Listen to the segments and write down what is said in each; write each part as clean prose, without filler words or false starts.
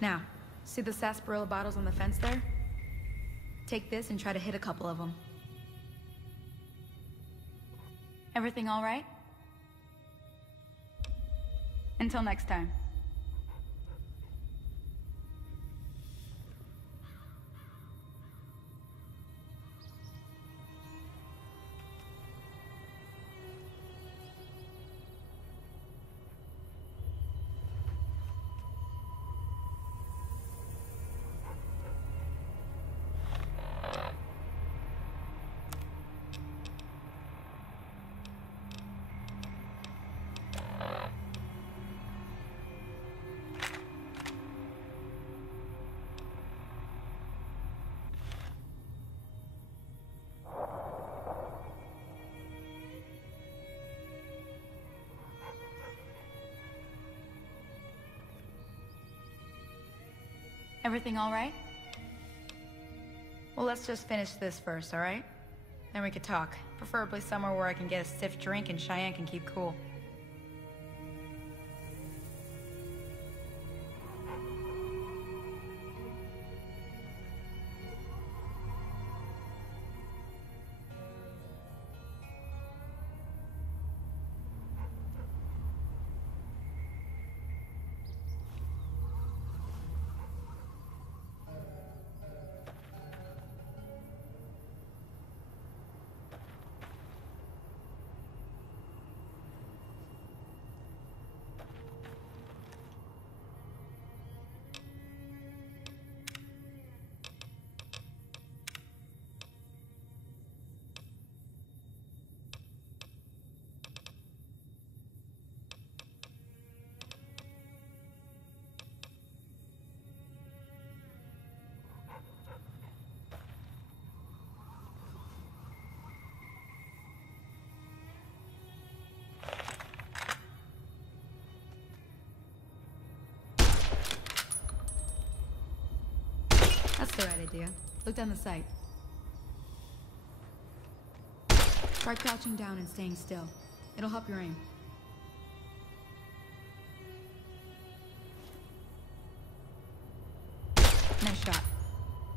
Now, see the sarsaparilla bottles on the fence there? Take this and try to hit a couple of them. Everything all right? Until next time. Everything all right? Well, let's just finish this first, all right? Then we could talk. Preferably somewhere where I can get a stiff drink and Cheyenne can keep cool. That's the right idea. Look down the sight. Try crouching down and staying still. It'll help your aim. Nice shot.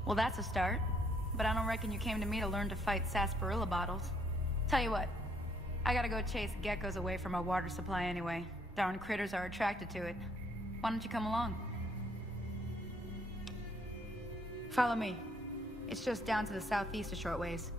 Well, that's a start. But I don't reckon you came to me to learn to fight sarsaparilla bottles. Tell you what, I gotta go chase geckos away from our water supply anyway. Darn critters are attracted to it. Why don't you come along? Follow me. It's just down to the southeast a short ways.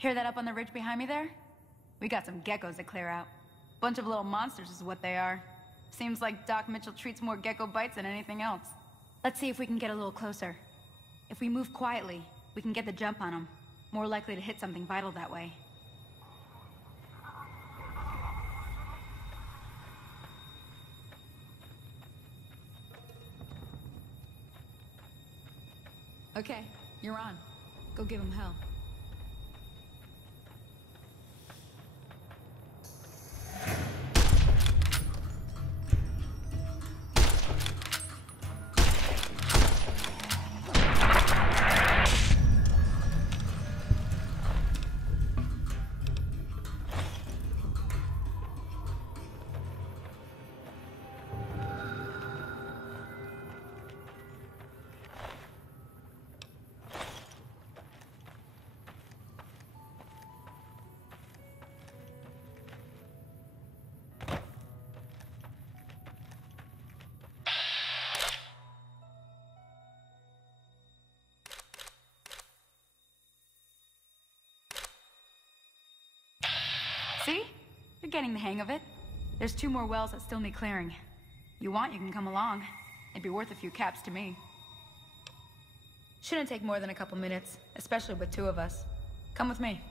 Hear that up on the ridge behind me there? We got some geckos to clear out. Bunch of little monsters is what they are. Seems like Doc Mitchell treats more gecko bites than anything else. Let's see if we can get a little closer. If we move quietly, we can get the jump on them. More likely to hit something vital that way. Okay, you're on. Go give them hell. You're getting the hang of it. There's 2 more wells that still need clearing. You want, you can come along. It'd be worth a few caps to me. Shouldn't take more than a couple minutes, especially with 2 of us. Come with me.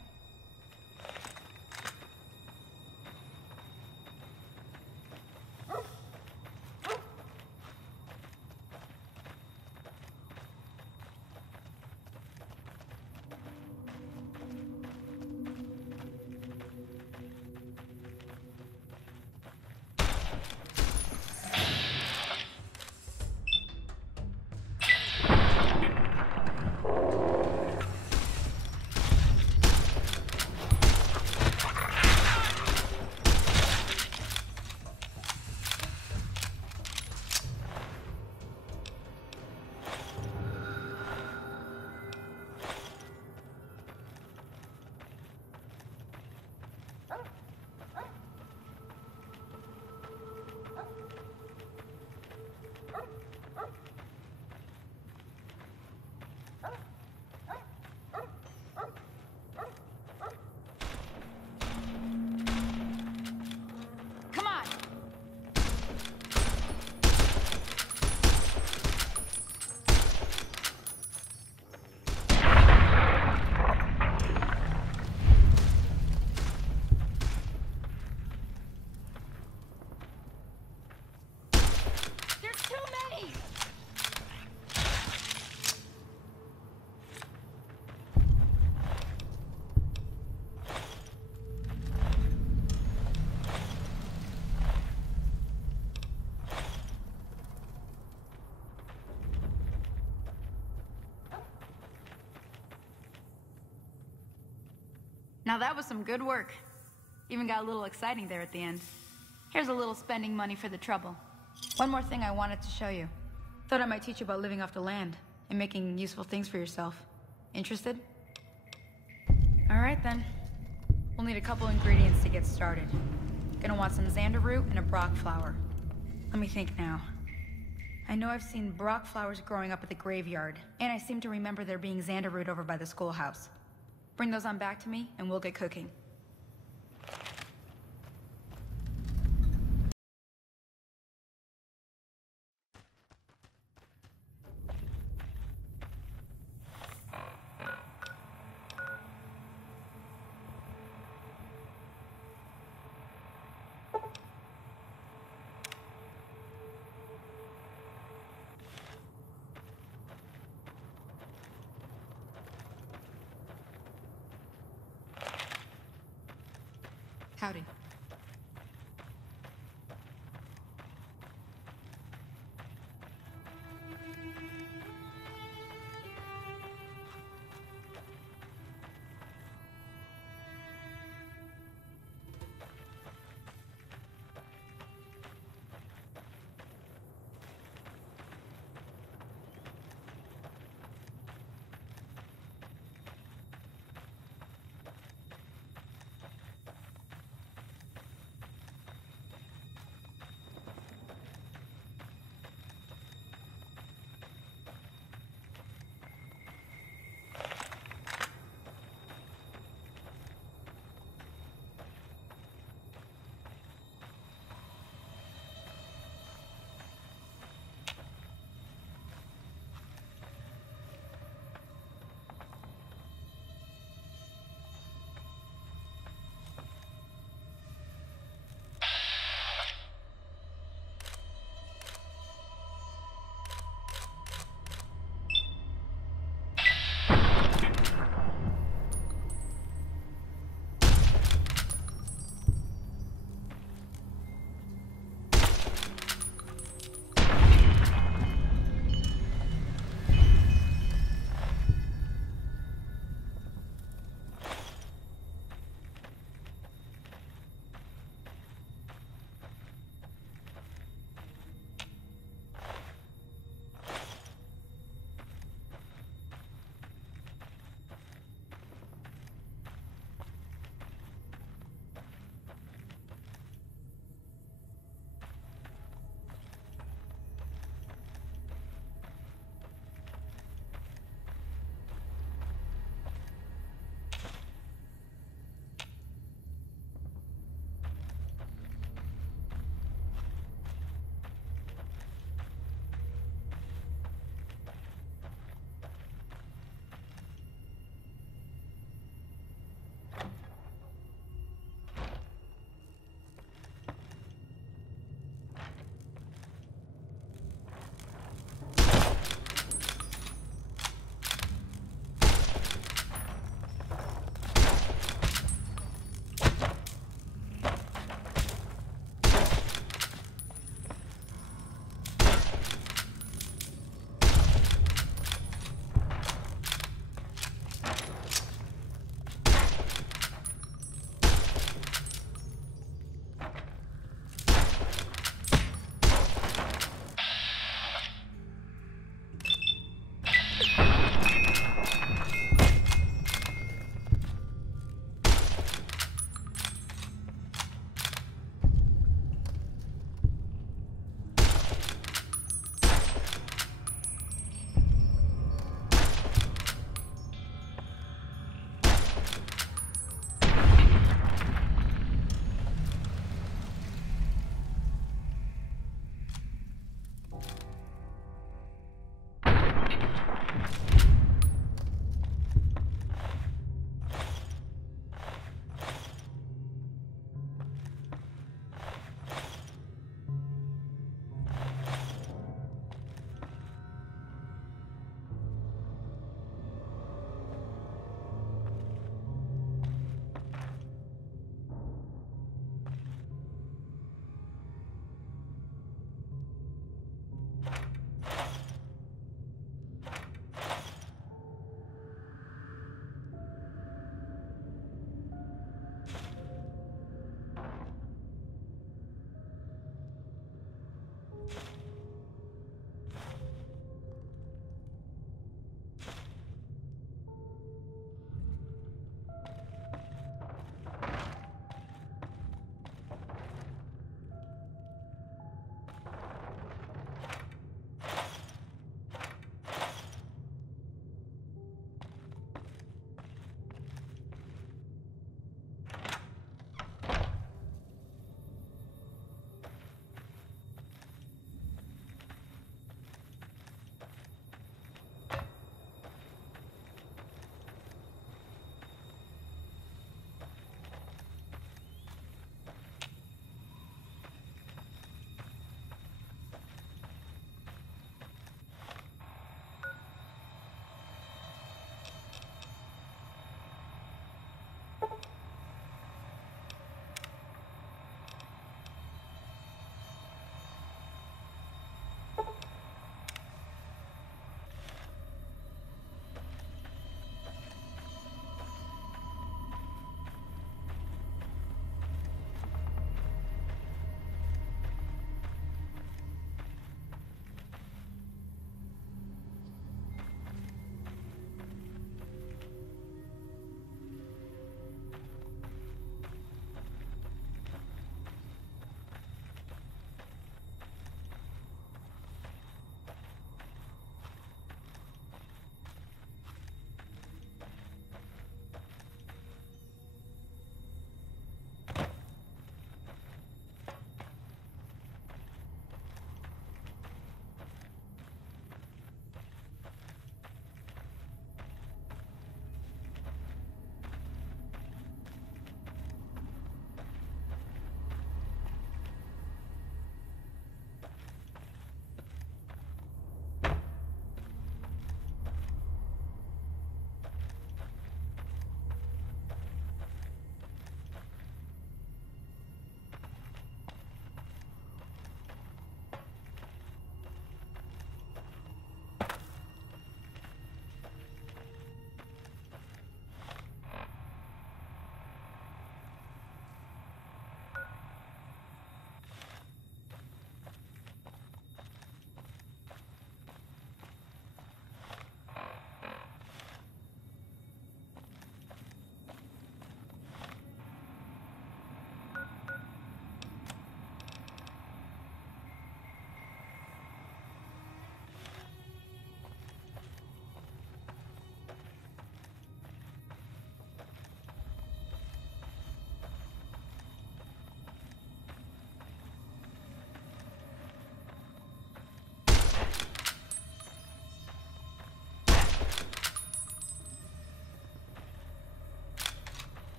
Now that was some good work. Even got a little exciting there at the end. Here's a little spending money for the trouble. One more thing I wanted to show you. Thought I might teach you about living off the land and making useful things for yourself. Interested? All right then. We'll need a couple ingredients to get started. Gonna want some xander root and a brock flower. Let me think now. I know I've seen brock flowers growing up at the graveyard, and I seem to remember there being xander root over by the schoolhouse. Bring those on back to me, and we'll get cooking. Howdy.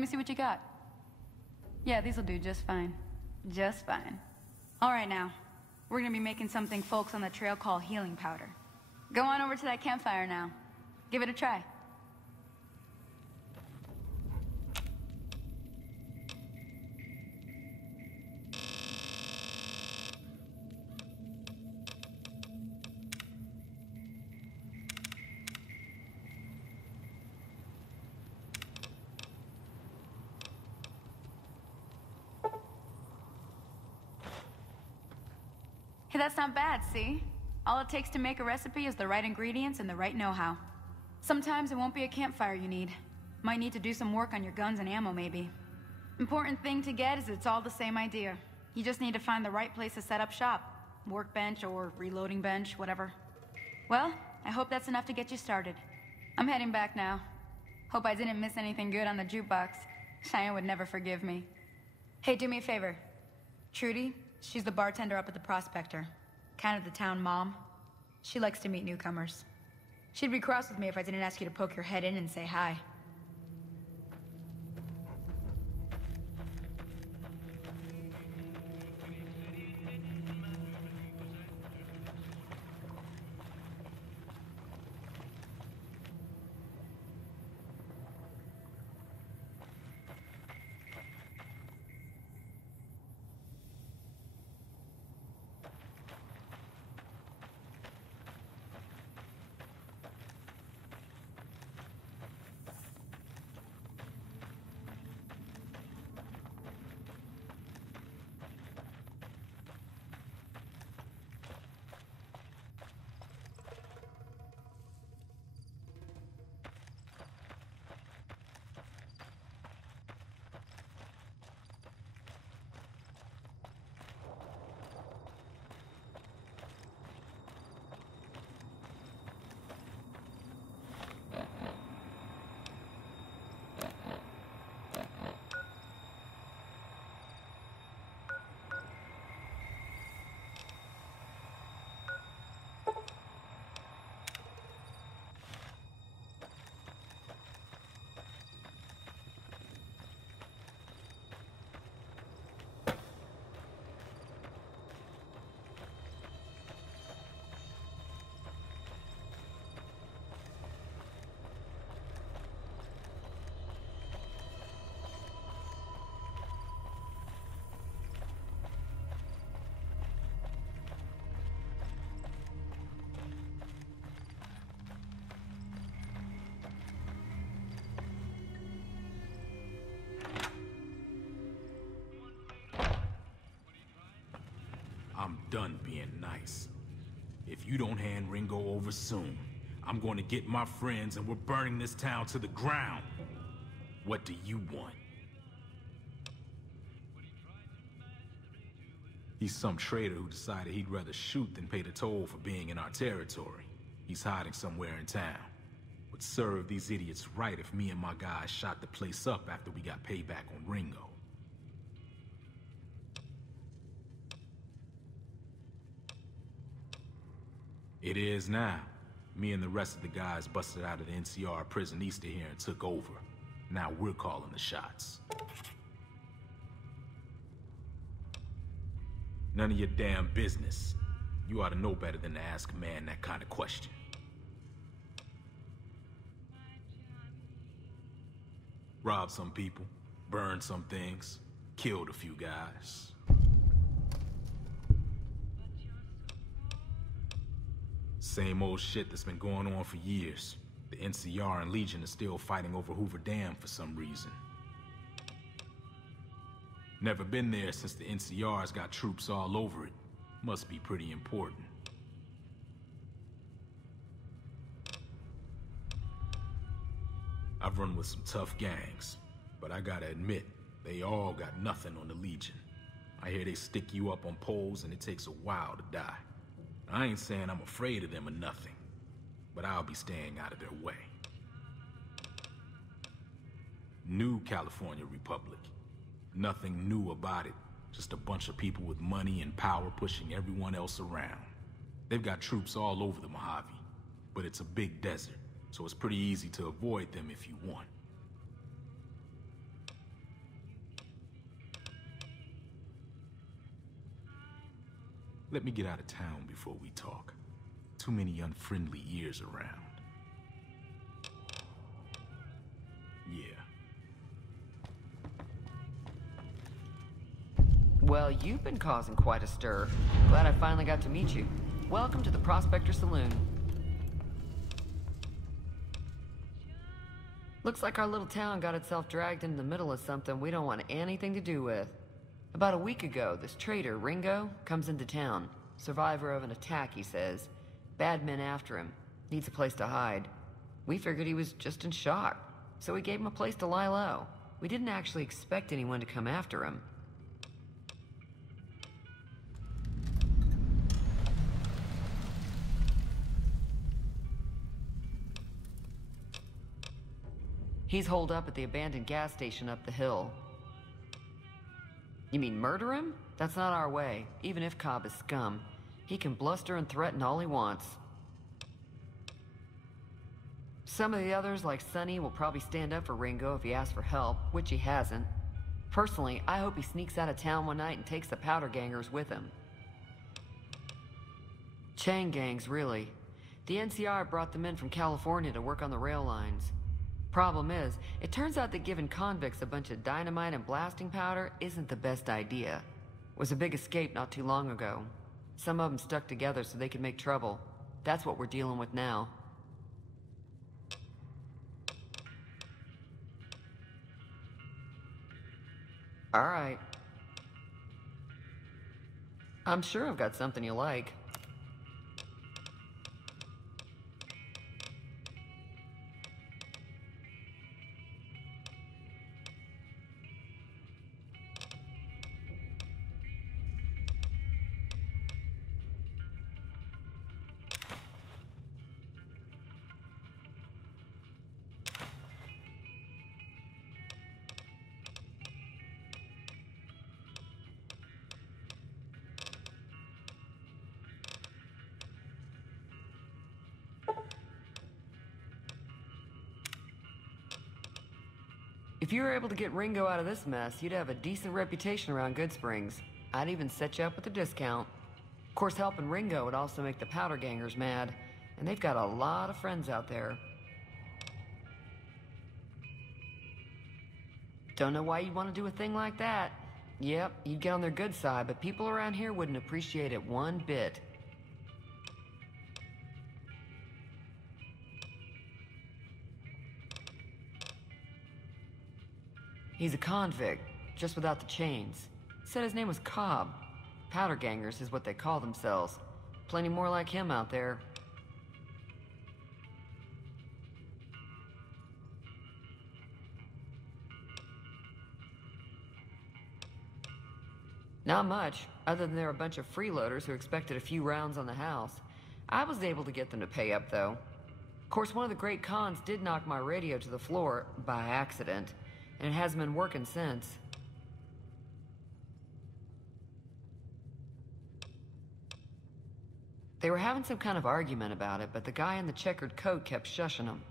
Let me see what you got. Yeah, these'll do just fine. Just fine. All right now, we're gonna be making something folks on the trail call healing powder. Go on over to that campfire now. Give it a try. Hey, that's not bad, see? All it takes to make a recipe is the right ingredients and the right know-how. Sometimes it won't be a campfire you need. Might need to do some work on your guns and ammo, maybe. Important thing to get is it's all the same idea. You just need to find the right place to set up shop. Workbench or reloading bench, whatever. Well, I hope that's enough to get you started. I'm heading back now. Hope I didn't miss anything good on the jukebox. Cheyenne would never forgive me. Hey, do me a favor. Trudy, she's the bartender up at the Prospector. Kind of the town mom. She likes to meet newcomers. She'd be cross with me if I didn't ask you to poke your head in and say hi. I'm done being nice. If you don't hand Ringo over soon, I'm going to get my friends and we're burning this town to the ground. What do you want? He's some traitor who decided he'd rather shoot than pay the toll for being in our territory. He's hiding somewhere in town. Would serve these idiots right if me and my guys shot the place up after we got payback on Ringo. It is now. Me and the rest of the guys busted out of the NCR prison east of here and took over. Now we're calling the shots. None of your damn business. You ought to know better than to ask a man that kind of question. Robbed some people, burned some things, killed a few guys. Same old shit that's been going on for years. The NCR and Legion are still fighting over Hoover Dam for some reason. Never been there since the NCR's got troops all over it. Must be pretty important. I've run with some tough gangs, but I gotta admit, they all got nothing on the Legion. I hear they stick you up on poles and it takes a while to die. I ain't saying I'm afraid of them or nothing, but I'll be staying out of their way. New California Republic. Nothing new about it. Just a bunch of people with money and power pushing everyone else around. They've got troops all over the Mojave, but it's a big desert, so it's pretty easy to avoid them if you want. Let me get out of town before we talk. Too many unfriendly ears around. Yeah. Well, you've been causing quite a stir. Glad I finally got to meet you. Welcome to the Prospector Saloon. Looks like our little town got itself dragged into the middle of something we don't want anything to do with. About a week ago, this traitor, Ringo, comes into town. Survivor of an attack, he says. Bad men after him. Needs a place to hide. We figured he was just in shock, so we gave him a place to lie low. We didn't actually expect anyone to come after him. He's holed up at the abandoned gas station up the hill. You mean murder him? That's not our way, even if Cobb is scum. He can bluster and threaten all he wants. Some of the others, like Sonny, will probably stand up for Ringo if he asks for help, which he hasn't. Personally, I hope he sneaks out of town one night and takes the powder gangers with him. Chain gangs, really. The NCR brought them in from California to work on the rail lines. Problem is, it turns out that giving convicts a bunch of dynamite and blasting powder isn't the best idea. It was a big escape not too long ago. Some of them stuck together so they could make trouble. That's what we're dealing with now. All right. I'm sure I've got something you like. If you were able to get Ringo out of this mess, you'd have a decent reputation around Goodsprings. I'd even set you up with a discount. Of course, helping Ringo would also make the powder gangers mad, and they've got a lot of friends out there. Don't know why you'd want to do a thing like that. Yep, you'd get on their good side, but people around here wouldn't appreciate it one bit. He's a convict, just without the chains. Said his name was Cobb. Powder gangers is what they call themselves. Plenty more like him out there. Not much, other than they're a bunch of freeloaders who expected a few rounds on the house. I was able to get them to pay up, though. Of course, one of the great cons did knock my radio to the floor, by accident, and it hasn't been working since. They were having some kind of argument about it, but the guy in the checkered coat kept shushing them.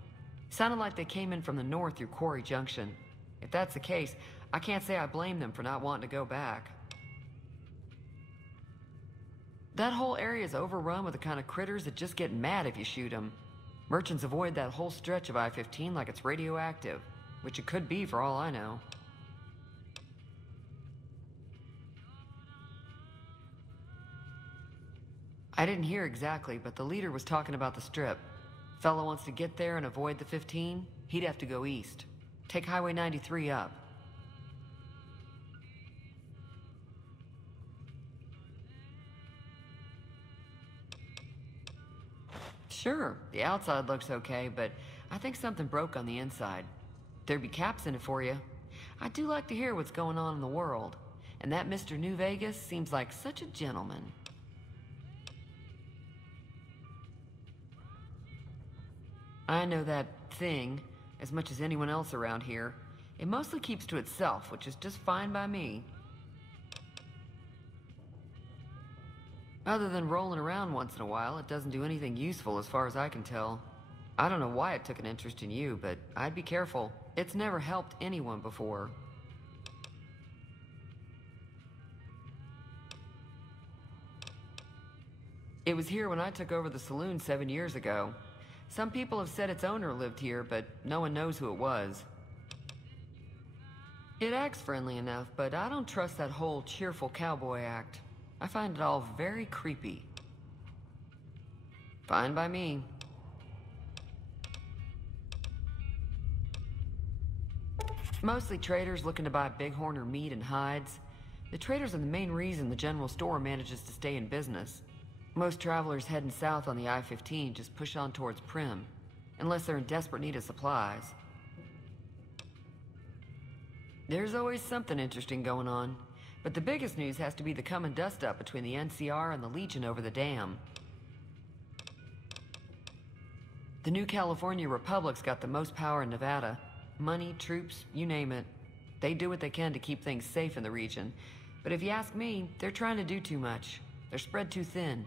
Sounded like they came in from the north through Quarry Junction. If that's the case, I can't say I blame them for not wanting to go back. That whole area is overrun with the kind of critters that just get mad if you shoot them. Merchants avoid that whole stretch of I-15 like it's radioactive, which it could be for all I know. I didn't hear exactly, but the leader was talking about the strip. Fellow wants to get there and avoid the 15, he'd have to go east. Take Highway 93 up. Sure, the outside looks okay, but I think something broke on the inside. There'd be caps in it for you. I do like to hear what's going on in the world, and that Mr. New Vegas seems like such a gentleman. I know that thing as much as anyone else around here. It mostly keeps to itself, which is just fine by me. Other than rolling around once in a while, it doesn't do anything useful as far as I can tell. I don't know why it took an interest in you, but I'd be careful. It's never helped anyone before. It was here when I took over the saloon 7 years ago. Some people have said its owner lived here, but no one knows who it was. It acts friendly enough, but I don't trust that whole cheerful cowboy act. I find it all very creepy. Fine by me. Mostly traders looking to buy bighorn or meat and hides. The traders are the main reason the general store manages to stay in business. Most travelers heading south on the I-15 just push on towards Prim, unless they're in desperate need of supplies. There's always something interesting going on, but the biggest news has to be the coming dust-up between the NCR and the Legion over the dam. The new California Republic's got the most power in Nevada. Money, troops, you name it. They do what they can to keep things safe in the region. But if you ask me, they're trying to do too much. They're spread too thin.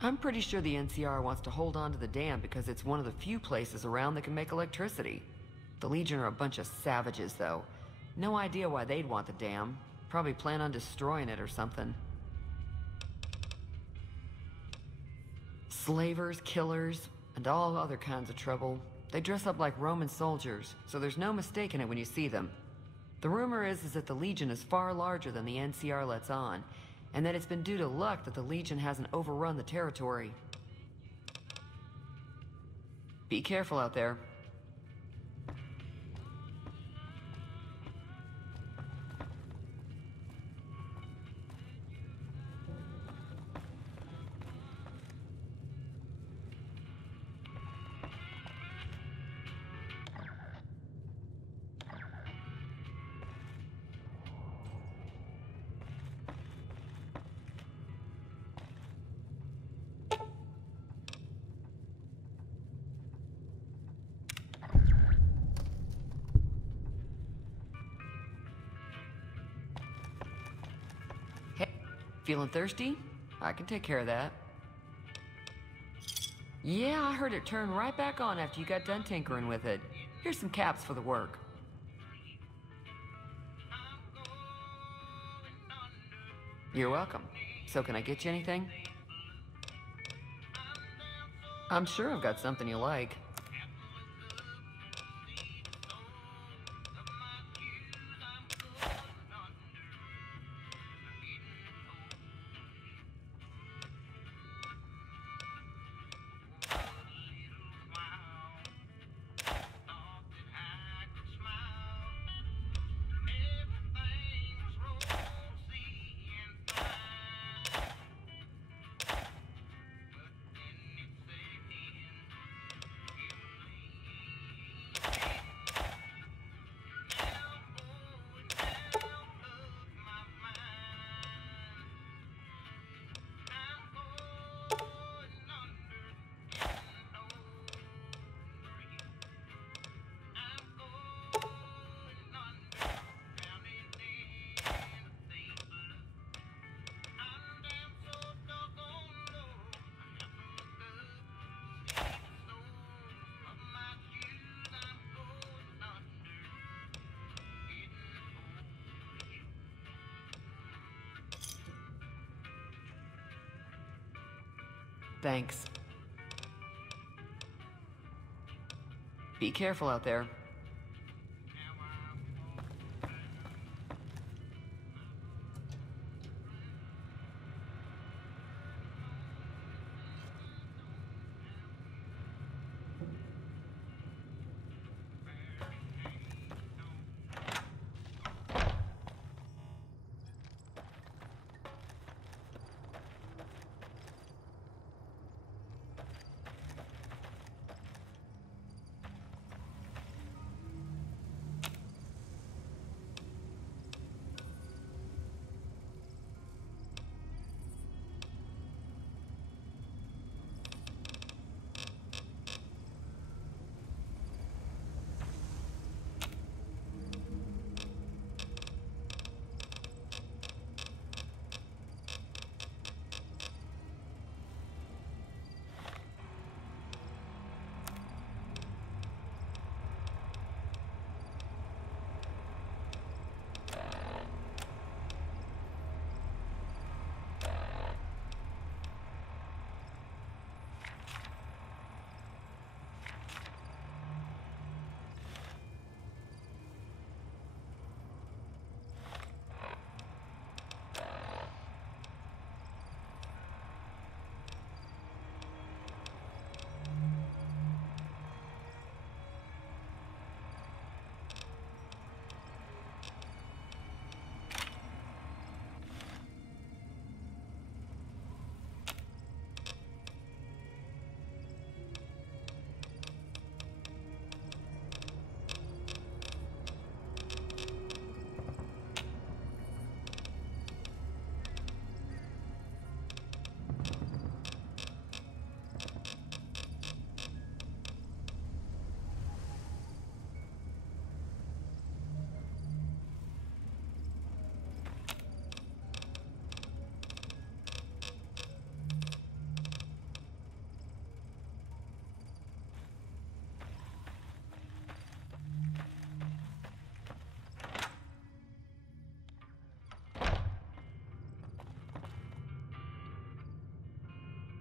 I'm pretty sure the NCR wants to hold on to the dam because it's one of the few places around that can make electricity. The Legion are a bunch of savages, though. No idea why they'd want the dam. Probably plan on destroying it or something. Slavers, killers, and all other kinds of trouble. They dress up like Roman soldiers, so there's no mistaking it when you see them. The rumor is that the Legion is far larger than the NCR lets on, and that it's been due to luck that the Legion hasn't overrun the territory. Be careful out there. Feeling thirsty? I can take care of that. Yeah, I heard it turn right back on after you got done tinkering with it. Here's some caps for the work. You're welcome. So can I get you anything? I'm sure I've got something you like. Thanks. Be careful out there.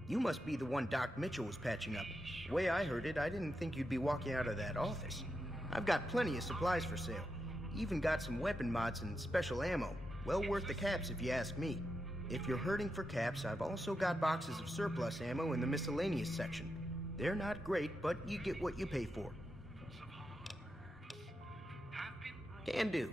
You must be the one Doc Mitchell was patching up. The way I heard it, I didn't think you'd be walking out of that office. I've got plenty of supplies for sale. Even got some weapon mods and special ammo. Well worth the caps if you ask me. If you're hurting for caps, I've also got boxes of surplus ammo in the miscellaneous section. They're not great, but you get what you pay for. Can do.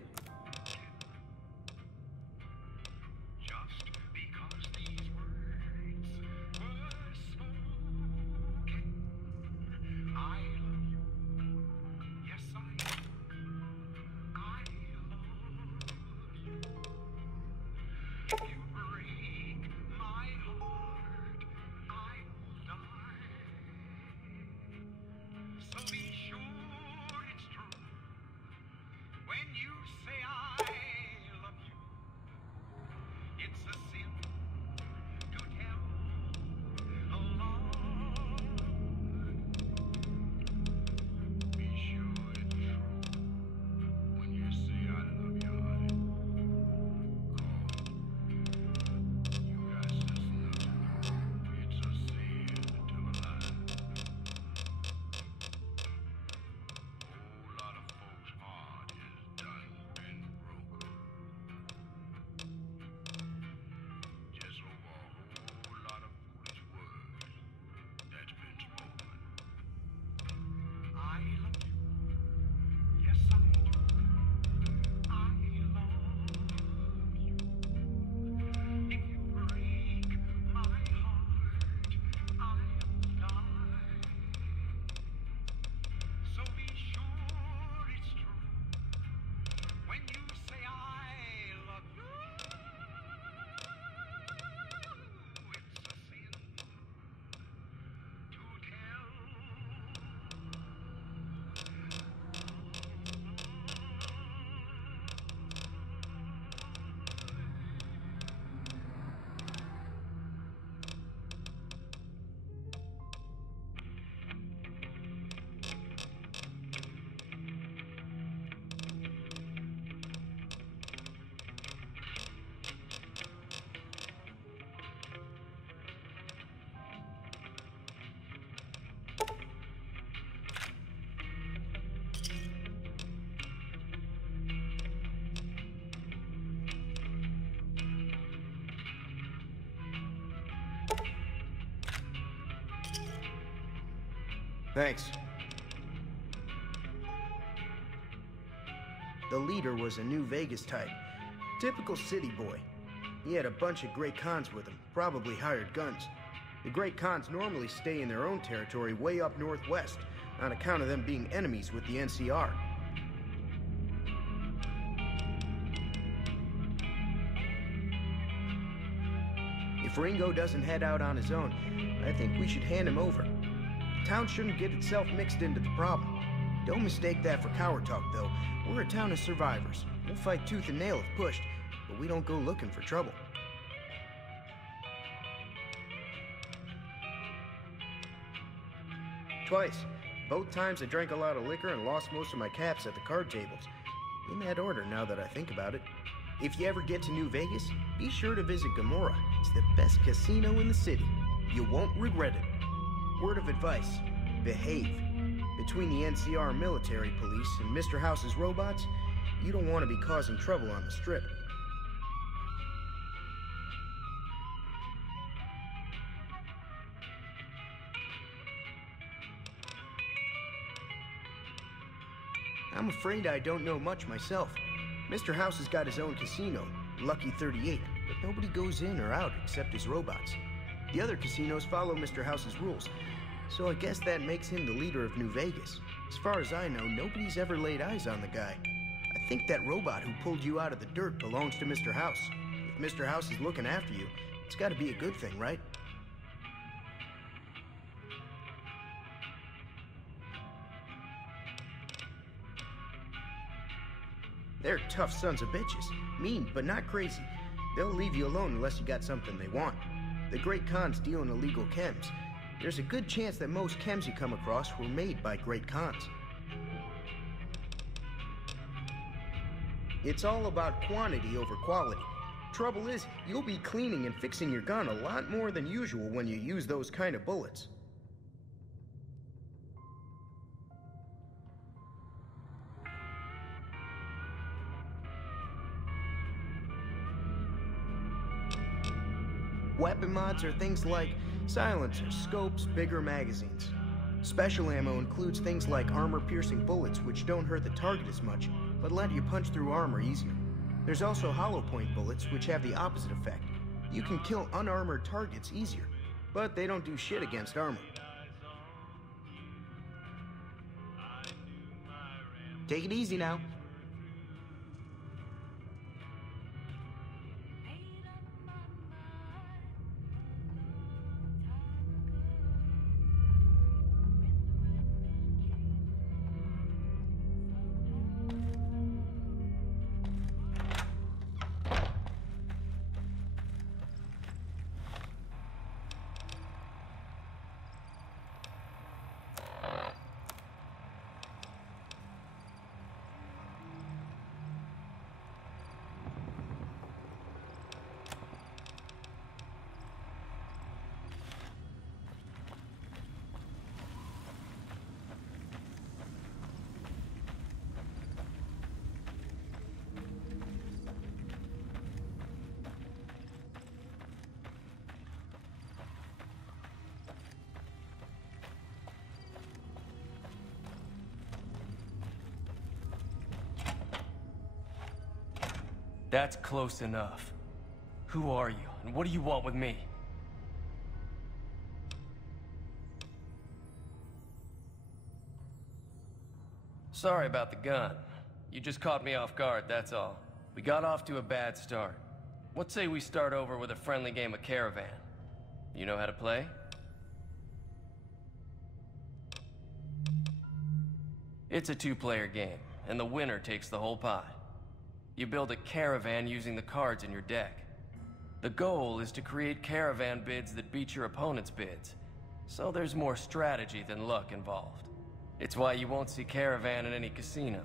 Thanks. The leader was a New Vegas type. Typical city boy. He had a bunch of Great Khans with him, probably hired guns. The Great Khans normally stay in their own territory way up northwest, on account of them being enemies with the NCR. If Ringo doesn't head out on his own, I think we should hand him over. The town shouldn't get itself mixed into the problem. Don't mistake that for coward talk, though. We're a town of survivors. We'll fight tooth and nail if pushed, but we don't go looking for trouble. Twice. Both times I drank a lot of liquor and lost most of my caps at the card tables. In that order, now that I think about it. If you ever get to New Vegas, be sure to visit Gomorrah. It's the best casino in the city. You won't regret it. Word of advice, behave. Between the NCR military police and Mr. House's robots, you don't want to be causing trouble on the Strip. I'm afraid I don't know much myself. Mr. House has got his own casino, Lucky 38, but nobody goes in or out except his robots. The other casinos follow Mr. House's rules, so I guess that makes him the leader of New Vegas. As far as I know, nobody's ever laid eyes on the guy. I think that robot who pulled you out of the dirt belongs to Mr. House. If Mr. House is looking after you, it's gotta be a good thing, right? They're tough sons of bitches. Mean, but not crazy. They'll leave you alone unless you got something they want. The Great Khans deal in illegal chems. There's a good chance that most chems you come across were made by Great Khans. It's all about quantity over quality. Trouble is, you'll be cleaning and fixing your gun a lot more than usual when you use those kind of bullets. Weapon mods are things like silencers, scopes, bigger magazines. Special ammo includes things like armor-piercing bullets, which don't hurt the target as much, but let you punch through armor easier. There's also hollow point bullets, which have the opposite effect. You can kill unarmored targets easier, but they don't do shit against armor. Take it easy now. That's close enough. Who are you, and what do you want with me? Sorry about the gun. You just caught me off guard, that's all. We got off to a bad start. What say we start over with a friendly game of Caravan? You know how to play? It's a two-player game, and the winner takes the whole pot. You build a caravan using the cards in your deck. The goal is to create caravan bids that beat your opponent's bids, so there's more strategy than luck involved. It's why you won't see caravan in any casino.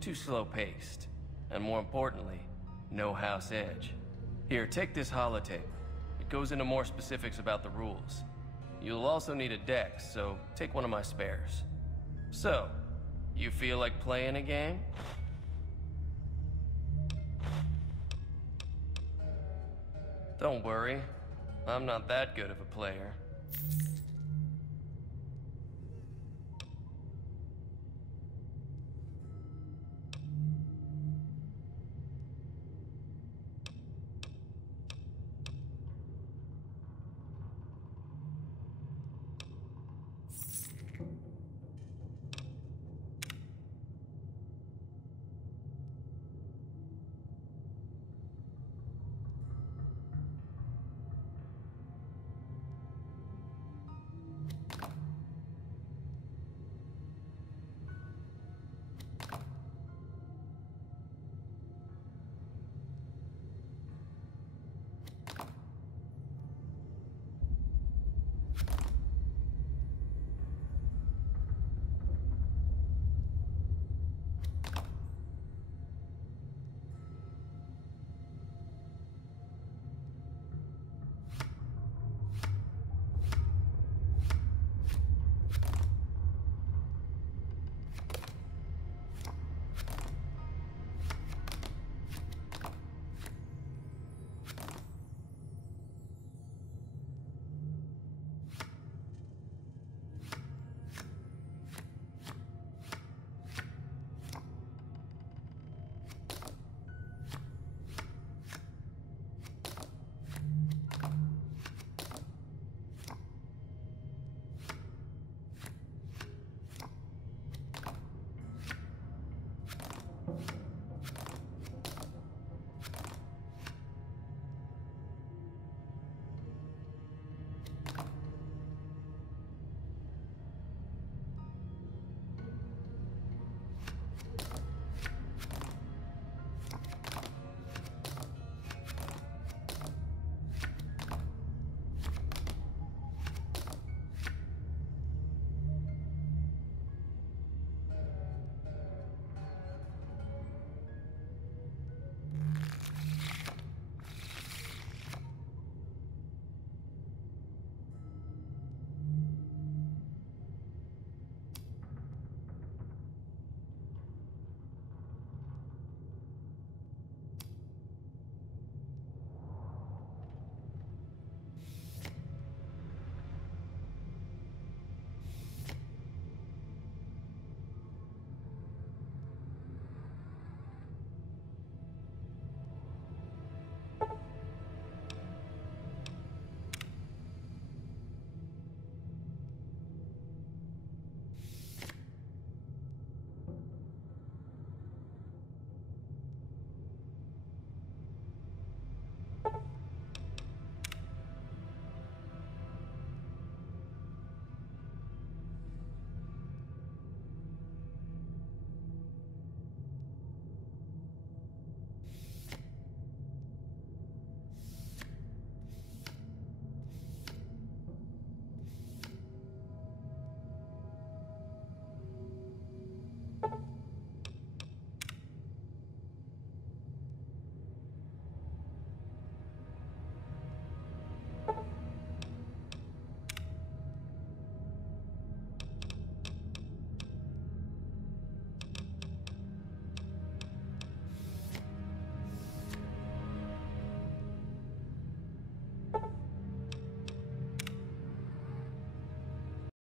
Too slow-paced, and more importantly, no house edge. Here, take this holotape. It goes into more specifics about the rules. You'll also need a deck, so take one of my spares. So, you feel like playing a game? Don't worry, I'm not that good of a player.